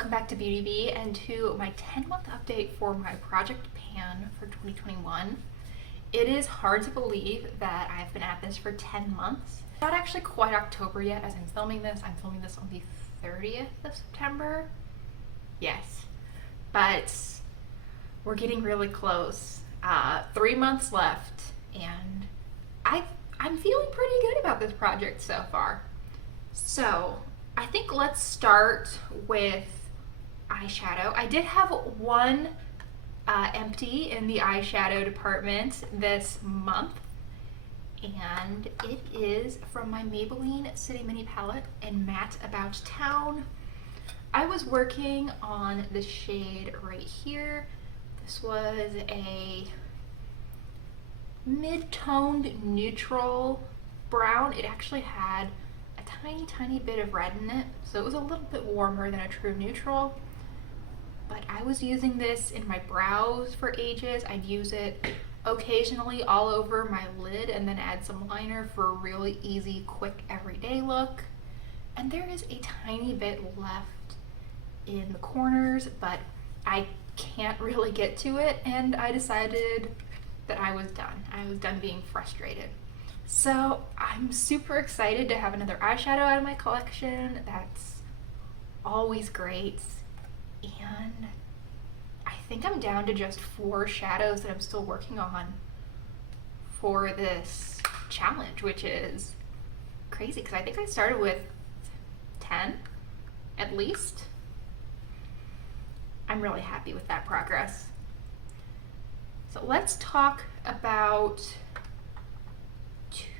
welcome back to Beauty Bee and to my 10-month update for my Project Pan for 2021. It is hard to believe that I've been at this for 10 months. Not actually quite October yet as I'm filming this. I'm filming this on the 30th of September. Yes, but we're getting really close. 3 months left and I'm feeling pretty good about this project so far. So I think let's start with eyeshadow. I did have one empty in the eyeshadow department this month, and it is from my Maybelline City Mini Palette in Matte About Town. I was working on the shade right here. This was a mid-toned neutral brown. It actually had a tiny bit of red in it, so it was a little bit warmer than a true neutral. But I was using this in my brows for ages. I'd use it occasionally all over my lid and then add some liner for a really easy, quick, everyday look. And there is a tiny bit left in the corners, but I can't really get to it, and I decided that I was done. I was done being frustrated. So I'm super excited to have another eyeshadow out of my collection. That's always great. And I think I'm down to just 4 shadows that I'm still working on for this challenge, which is crazy because I think I started with 10 at least. I'm really happy with that progress. So let's talk about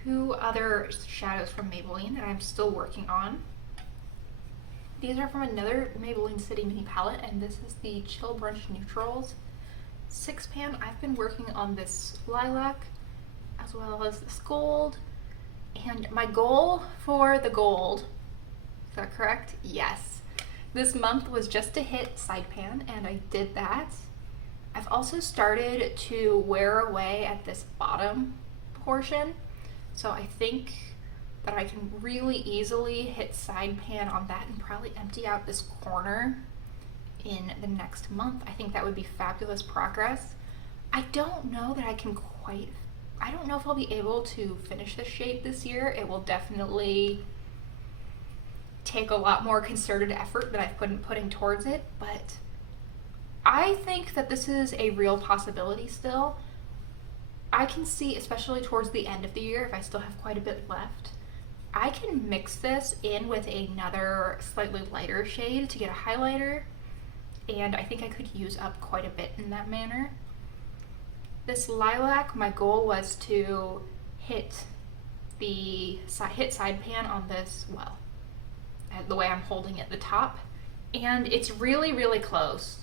2 other shadows from Maybelline that I'm still working on. These are from another Maybelline City Mini Palette, and this is the Chill Brunch Neutrals 6-pan. I've been working on this lilac as well as this gold, and my goal for the gold, is that correct? Yes. This month was just to hit side pan, and I did that. I've also started to wear away at this bottom portion, so I think that I can really easily hit side pan on that and probably empty out this corner in the next month. I think that would be fabulous progress. I don't know that I can I don't know if I'll be able to finish this shade this year. It will definitely take a lot more concerted effort that I've been putting towards it, but I think that this is a real possibility still. I can see, especially towards the end of the year, if I still have quite a bit left, I can mix this in with another slightly lighter shade to get a highlighter, and I think I could use up quite a bit in that manner. This lilac, my goal was to hit side pan on this, well, the way I'm holding it, the top, and it's really close.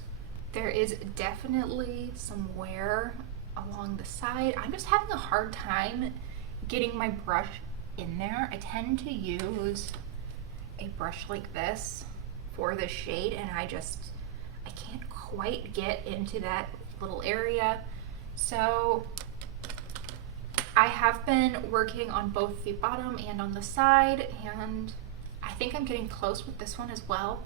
There is definitely some wear along the side. I'm just having a hard time getting my brush in there. I tend to use a brush like this for this shade, and I can't quite get into that little area. So I have been working on both the bottom and on the side, and I think I'm getting close with this one as well.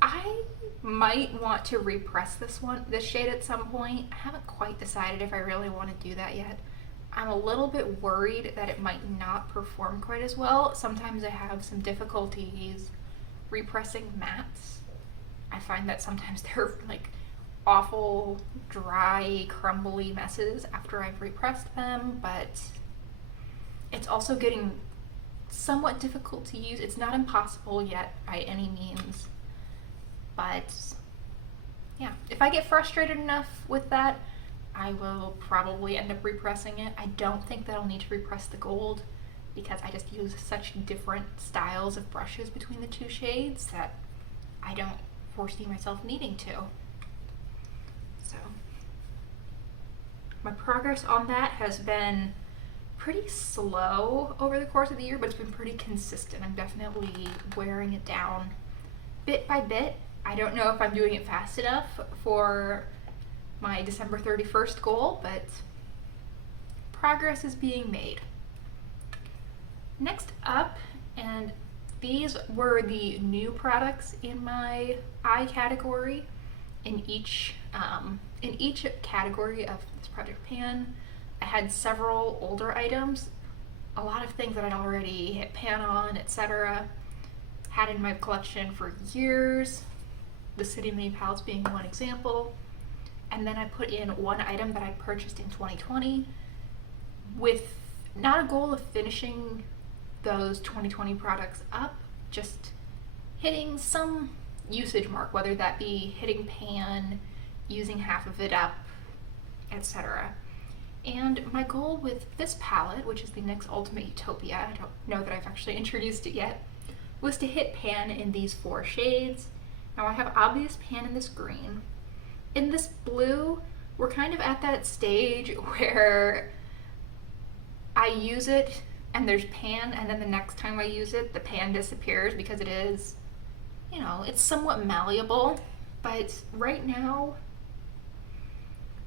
I might want to repress this shade at some point. I haven't quite decided if I really want to do that yet. I'm a little bit worried that it might not perform quite as well. Sometimes I have some difficulties repressing mattes. I find that sometimes they're like awful, dry, crumbly messes after I've repressed them, but it's also getting somewhat difficult to use. It's not impossible yet by any means. But yeah, if I get frustrated enough with that, I will probably end up repressing it. I don't think that I'll need to repress the gold because I just use such different styles of brushes between the 2 shades that I don't foresee myself needing to. So my progress on that has been pretty slow over the course of the year, but it's been pretty consistent. I'm definitely wearing it down bit by bit. I don't know if I'm doing it fast enough for my December 31st goal, but progress is being made. Next up, and These were the new products in my eye category. In each category of this project pan, I had several older items, a lot of things that I'd already hit pan on, etc. Had in my collection for years, the City Made palettes being one example. And then I put in one item that I purchased in 2020 with not a goal of finishing those 2020 products up, just hitting some usage mark, whether that be hitting pan, using half of it up, etc. And my goal with this palette, which is the NYX Ultimate Utopia, I don't know that I've actually introduced it yet, was to hit pan in these 4 shades. Now I have obvious pan in this green. In this blue, we're kind of at that stage where I use it and there's pan, and then the next time I use it, the pan disappears because it is, you know, it's somewhat malleable. But right now,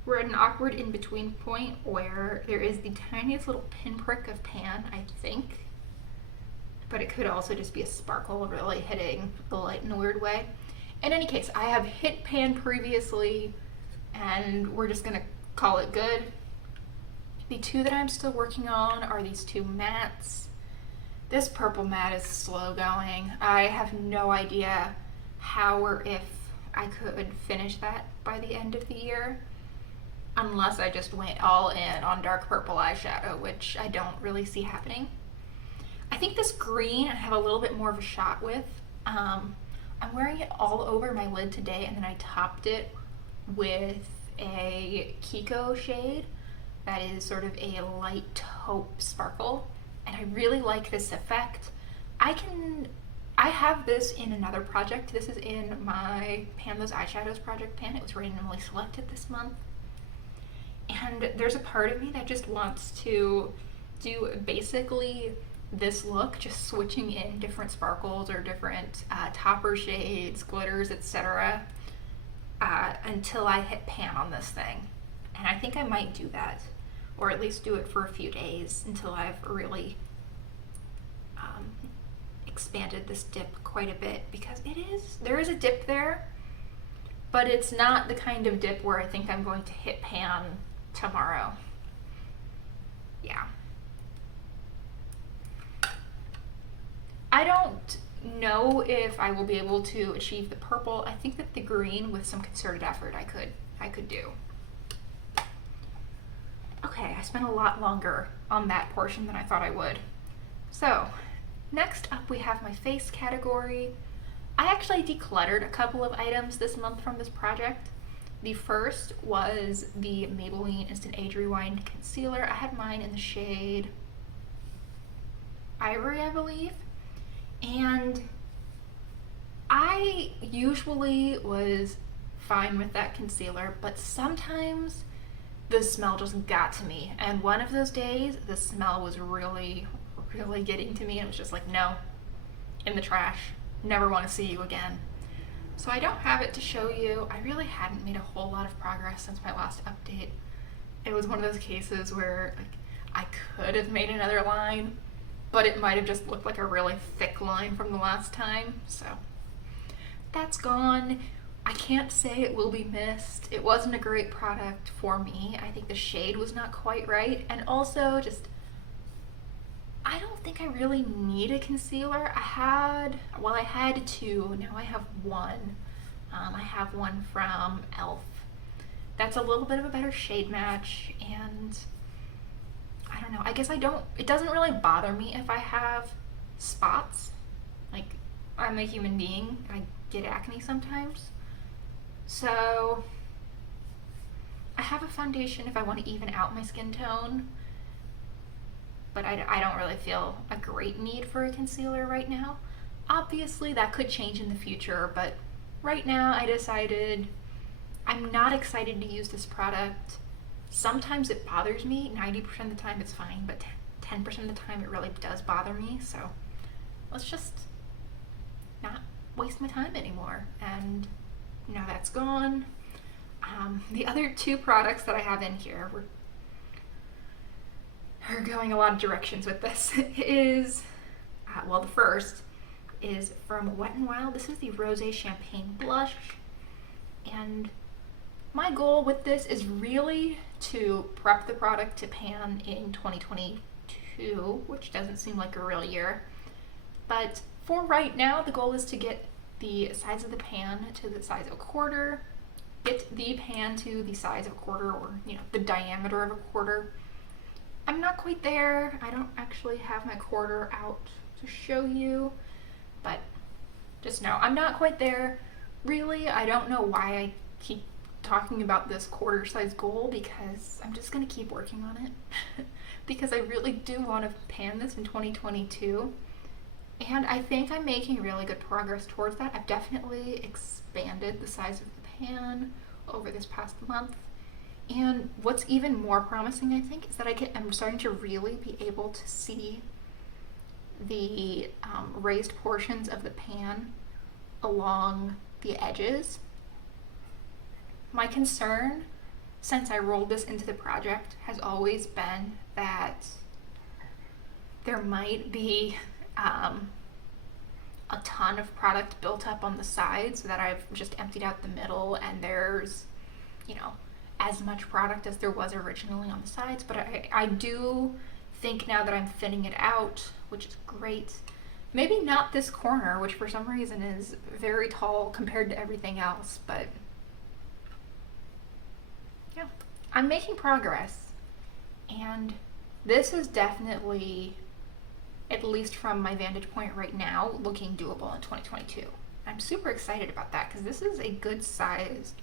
we're at an awkward in-between point where there is the tiniest little pinprick of pan, I think. But it could also just be a sparkle really hitting the light in a weird way. In any case, I have hit pan previously, and we're just gonna call it good. The 2 that I'm still working on are these 2 mattes. This purple matte is slow going. I have no idea how or if I could finish that by the end of the year, unless I just went all in on dark purple eyeshadow, which I don't really see happening. I think this green I have a little bit more of a shot with. I'm wearing it all over my lid today, and then I topped it with a Kiko shade that is sort of a light taupe sparkle, and I really like this effect. I have this in another project. This is in my Pan Those Eyeshadows project pan. It was randomly selected this month. And there's a part of me that just wants to do basically this look, just switching in different sparkles or different topper shades, glitters, etc. Until I hit pan on this thing. And I think I might do that, or at least do it for a few days until I've really expanded this dip quite a bit, because there is a dip there, but it's not the kind of dip where I think I'm going to hit pan tomorrow. Yeah. I don't know if I will be able to achieve the purple. I think that the green, with some concerted effort, I could do. Okay, I spent a lot longer on that portion than I thought I would. So, next up we have my face category. I actually decluttered a couple of items this month from this project. The first was the Maybelline Instant Age Rewind Concealer. I had mine in the shade Ivory, I believe. And I usually was fine with that concealer, but sometimes the smell just got to me. And one of those days, the smell was really, really getting to me, and it was just like, no, in the trash. Never want to see you again. So I don't have it to show you. I really hadn't made a whole lot of progress since my last update. It was one of those cases where I could have made another line, but it might have just looked like a really thick line from the last time. So that's gone. I can't say it will be missed. It wasn't a great product for me. I think the shade was not quite right, and also just I don't think I really need a concealer. I had 2, now I have 1. I have one from e.l.f. That's a little bit of a better shade match, and I don't know, I guess it doesn't really bother me if I have spots. Like, I'm a human being, I get acne sometimes. So, I have a foundation if I want to even out my skin tone, but I don't really feel a great need for a concealer right now. Obviously, that could change in the future, but right now I decided I'm not excited to use this product. Sometimes it bothers me. 90% of the time it's fine, but 10% of the time it really does bother me. So let's just not waste my time anymore. And now that's gone. The other 2 products that I have in here, we're going a lot of directions with this, is, the first, is from Wet n Wild. This is the Rosé Champagne Blush, and my goal with this is really to prep the product to pan in 2022, which doesn't seem like a real year. But for right now, the goal is to get the size of the pan to the size of a quarter, get the pan to the size of a quarter, or the diameter of a quarter. I'm not quite there. I don't actually have my quarter out to show you, but just know I'm not quite there. Really, I don't know why I keep talking about this quarter size goal, because I'm just going to keep working on it because I really do want to pan this in 2022, and I think I'm making really good progress towards that. I've definitely expanded the size of the pan over this past month, and what's even more promising, I think, is that I'm starting to really be able to see the raised portions of the pan along the edges. My concern since I rolled this into the project has always been that there might be a ton of product built up on the sides that I've just emptied out the middle, and there's as much product as there was originally on the sides. But I do think now that I'm thinning it out, which is great. Maybe not this corner, which for some reason is very tall compared to everything else, but yeah, I'm making progress, and this is definitely, at least from my vantage point right now, looking doable in 2022. I'm super excited about that because this is a good sized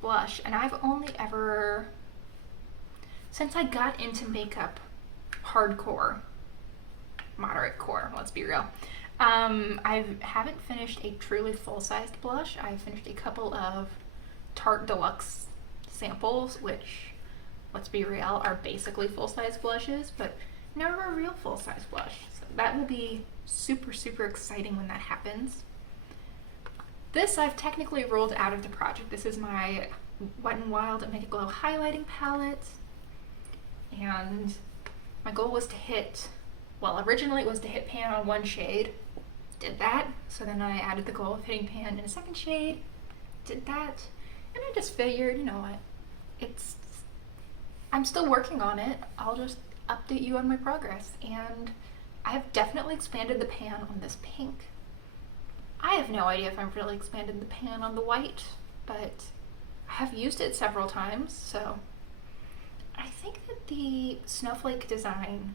blush, and I've only ever, since I got into makeup hardcore, moderate core, let's be real, I haven't finished a truly full-sized blush. I finished a couple of Tarte Deluxe samples, which, let's be real, are basically full-size blushes, but never a real full-size blush. So that will be super, super exciting when that happens. This I've technically rolled out of the project. This is my Wet n Wild Make It Glow highlighting palette, and my goal was to hit, well, originally it was to hit pan on one shade. Did that. So then I added the goal of hitting pan in a second shade. Did that. And I just figured, you know what, I'm still working on it. I'll just update you on my progress. And I have definitely expanded the pan on this pink. I have no idea if I've really expanded the pan on the white, but I have used it several times, so I think that the snowflake design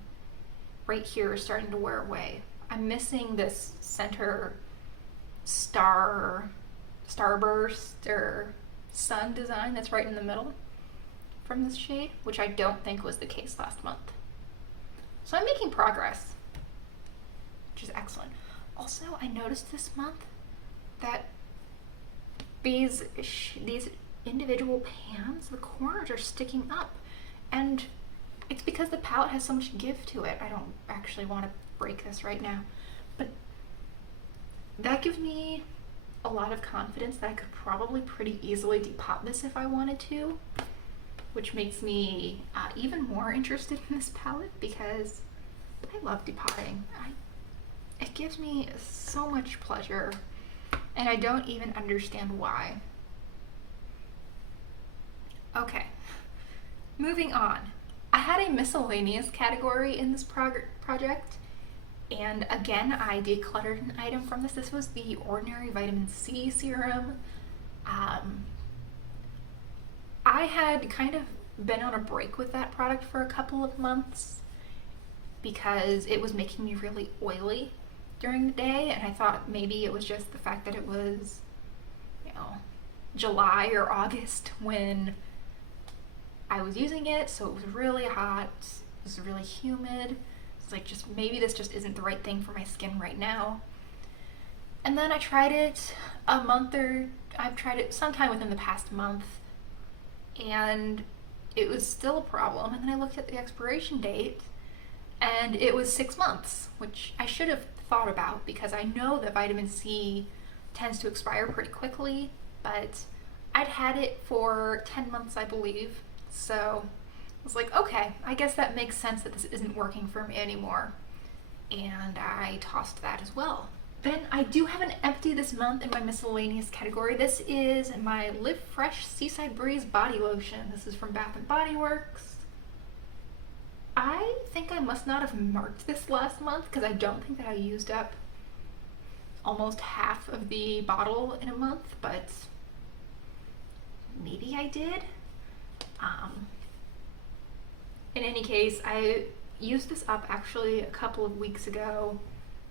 right here is starting to wear away. I'm missing this center starburst or sun design that's right in the middle from this shade, which I don't think was the case last month. So I'm making progress, which is excellent. Also, I noticed this month that these individual pans, the corners are sticking up, and it's because the palette has so much give to it. I don't actually want to break this right now, but that gives me a lot of confidence that I could probably pretty easily depot this if I wanted to, which makes me even more interested in this palette because I love depotting. It gives me so much pleasure, and I don't even understand why. Okay, moving on. I had a miscellaneous category in this project, and again, I decluttered an item from this. This was the Ordinary Vitamin C Serum. I had kind of been on a break with that product for a couple of months because it was making me really oily during the day, and I thought maybe it was just the fact that it was, July or August when I was using it, so it was really hot, it was really humid. It's like, just maybe this just isn't the right thing for my skin right now. And then I tried it I've tried it sometime within the past month, and it was still a problem. And then I looked at the expiration date, and it was 6 months, which I should have thought about because I know that vitamin C tends to expire pretty quickly, but I'd had it for 10 months, I believe. So I was like, okay, I guess that makes sense that this isn't working for me anymore. And I tossed that as well. Then I do have an empty this month in my miscellaneous category. This is my Live Fresh Seaside Breeze Body Lotion. This is from Bath & Body Works. I think I must not have marked this last month because I don't think that I used up almost half of the bottle in a month, but maybe I did. In any case, I used this up actually a couple of weeks ago.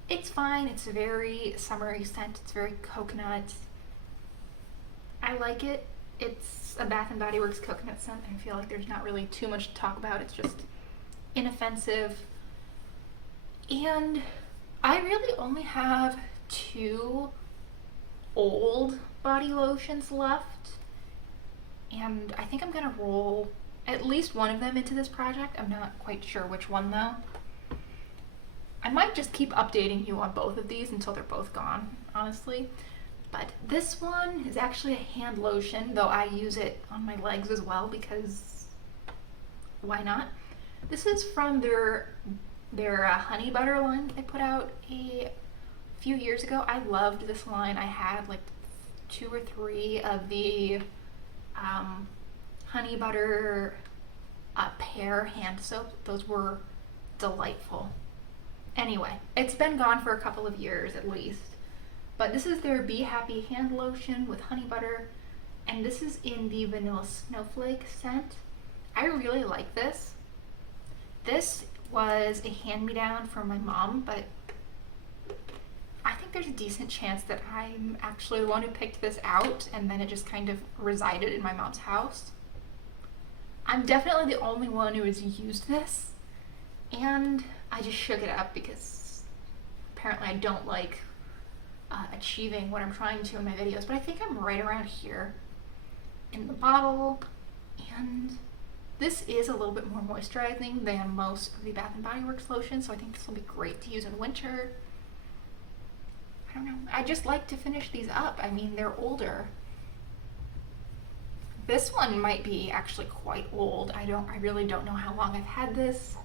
It's fine. It's a very summery scent. It's very coconut. I like it. It's a Bath & Body Works coconut scent. I feel like there's not really too much to talk about. It's just inoffensive. And I really only have 2 old body lotions left. And I think I'm gonna roll at least one of them into this project. I'm not quite sure which one though. I might just keep updating you on both of these until they're both gone, honestly. But this one is actually a hand lotion, though I use it on my legs as well because why not? This is from their honey butter line that they put out a few years ago. I loved this line. I had like 2 or 3 of the honey butter pear hand soap. Those were delightful. Anyway, it's been gone for a couple of years at least, but this is their Be Happy hand lotion with honey butter, and this is in the vanilla snowflake scent. I really like this. This was a hand-me-down from my mom, but I think there's a decent chance that I'm actually the one who picked this out and then it just kind of resided in my mom's house. I'm definitely the only one who has used this, and I just shook it up because apparently I don't like achieving what I'm trying to in my videos, but I think I'm right around here in the bottle, and this is a little bit more moisturizing than most of the Bath & Body Works lotion, so I think this will be great to use in winter. I don't know, I just like to finish these up. I mean, they're older. This one might be actually quite old. I really don't know how long I've had this.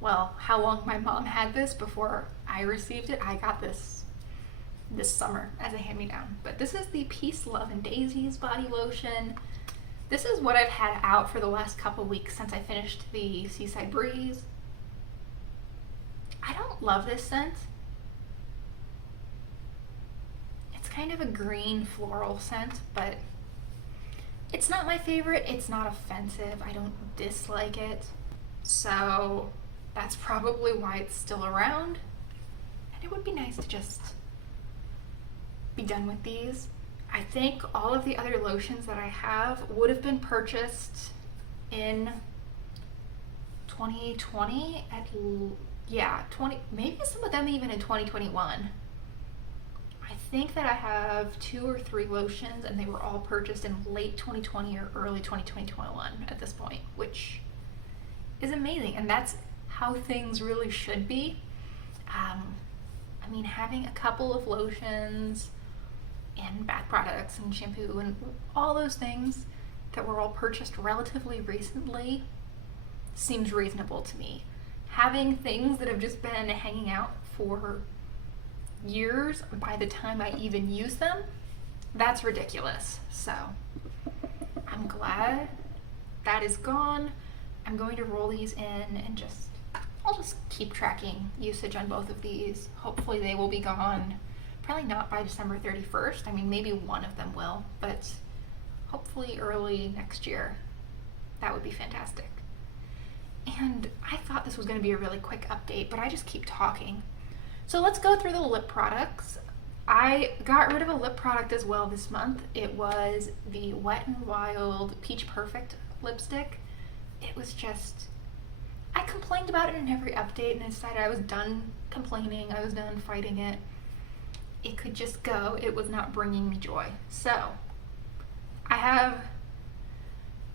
Well, how long my mom had this before I received it. I got this summer as a hand-me-down. But this is the Peace, Love, and Daisies body lotion. This is what I've had out for the last couple weeks since I finished the Seaside Breeze. I don't love this scent. It's kind of a green floral scent, but it's not my favorite. It's not offensive. I don't dislike it. So that's probably why it's still around. And it would be nice to just be done with these. I think all of the other lotions that I have would have been purchased in 2020 maybe some of them even in 2021. I think that I have 2 or 3 lotions and they were all purchased in late 2020 or early 2021 at this point, which is amazing, and that's how things really should be. I mean, having a couple of lotions and bath products and shampoo and all those things that were all purchased relatively recently seems reasonable to me. Having things that have just been hanging out for years by the time I even use them, that's ridiculous. So I'm glad that is gone. I'm going to roll these in and I'll just keep tracking usage on both of these. Hopefully they will be gone. Probably not by December 31st. I mean, maybe one of them will, but hopefully early next year. That would be fantastic. And I thought this was going to be a really quick update, but I just keep talking. So let's go through the lip products. I got rid of a lip product as well this month. It was the Wet n Wild Peach Perfect lipstick. It was just, I complained about it in every update and I decided I was done complaining. I was done fighting it. It could just go. It was not bringing me joy. So I have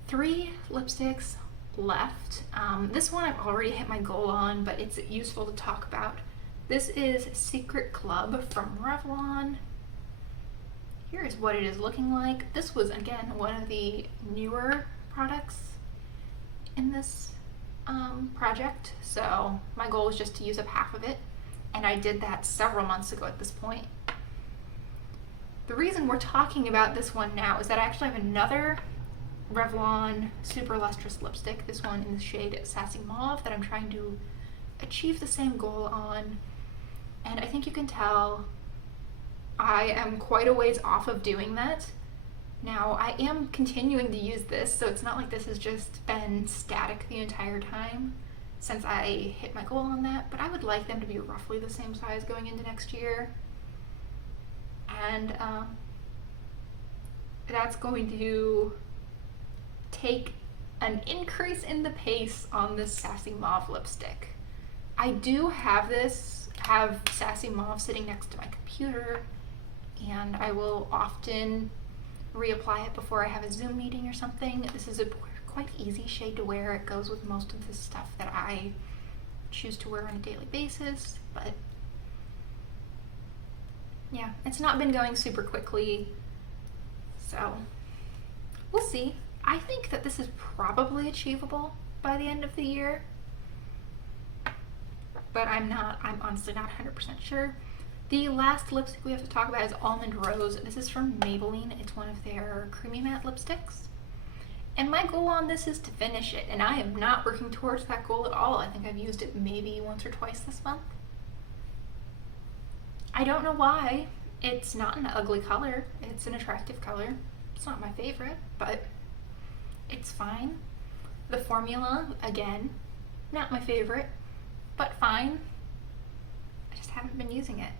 3 lipsticks left. This one I've already hit my goal on, but it's useful to talk about. This is Secret Club from Revlon. Here is what it is looking like. This was, again, one of the newer products in this project, so my goal was just to use up half of it. and I did that several months ago at this point. The reason we're talking about this one now is that I actually have another Revlon Super Lustrous lipstick, this one in the shade Sassy Mauve, that I'm trying to achieve the same goal on. And I think you can tell I am quite a ways off of doing that. Now, I am continuing to use this, so it's not like this has just been static the entire time since I hit my goal on that, but I would like them to be roughly the same size going into next year. And that's going to take an increase in the pace on this Sassy Mauve lipstick. I do have Sassy Mauve sitting next to my computer, and I will often reapply it before I have a Zoom meeting or something. This is a quite easy shade to wear. It goes with most of the stuff that I choose to wear on a daily basis, but yeah, it's not been going super quickly, so we'll see. I think that this is probably achievable by the end of the year, but I'm honestly not 100% sure. The last lipstick we have to talk about is Almond Rose. This is from Maybelline. It's one of their creamy matte lipsticks. And my goal on this is to finish it, and I am not working towards that goal at all. I think I've used it maybe once or twice this month. I don't know why. It's not an ugly color. It's an attractive color. It's not my favorite, but it's fine. The formula, again, not my favorite, but fine. I just haven't been using it.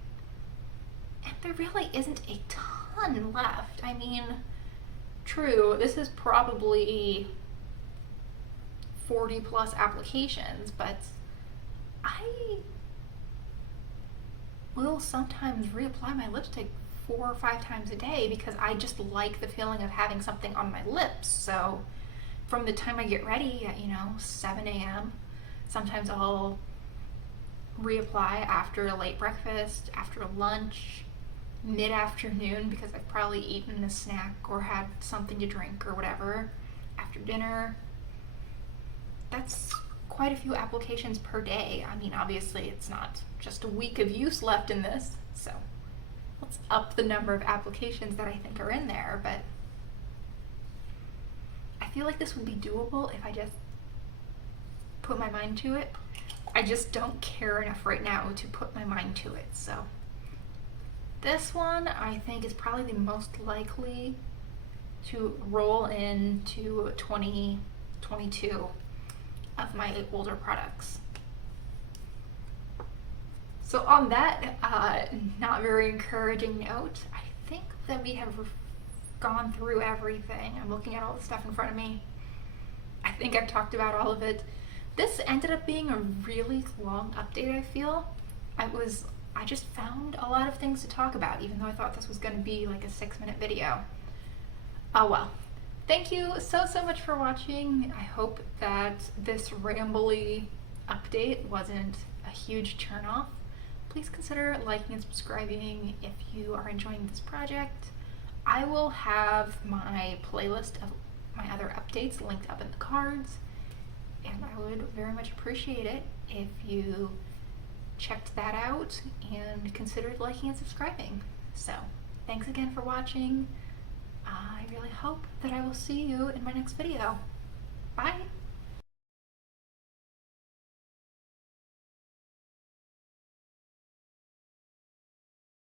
And there really isn't a ton left. I mean, true, this is probably 40 plus applications, but I will sometimes reapply my lipstick 4 or 5 times a day because I just like the feeling of having something on my lips. So from the time I get ready at, 7 a.m., sometimes I'll reapply after a late breakfast, after lunch, mid-afternoon because I've probably eaten a snack or had something to drink or whatever, after dinner. That's quite a few applications per day. I mean, obviously it's not just a week of use left in this, so let's up the number of applications that I think are in there, but I feel like this would be doable if I just put my mind to it. I just don't care enough right now to put my mind to it, so this one I think is probably the most likely to roll into 2022 of my older products. So on that not very encouraging note, I think that we have gone through everything. I'm looking at all the stuff in front of me. I think I've talked about all of it. This ended up being a really long update, I feel. I just found a lot of things to talk about, even though I thought this was going to be like a 6-minute video. Oh well. Thank you so much for watching. I hope that this rambly update wasn't a huge turnoff. Please consider liking and subscribing if you are enjoying this project. I will have my playlist of my other updates linked up in the cards, and I would very much appreciate it if you checked that out and considered liking and subscribing. So, thanks again for watching. I really hope that I will see you in my next video. Bye!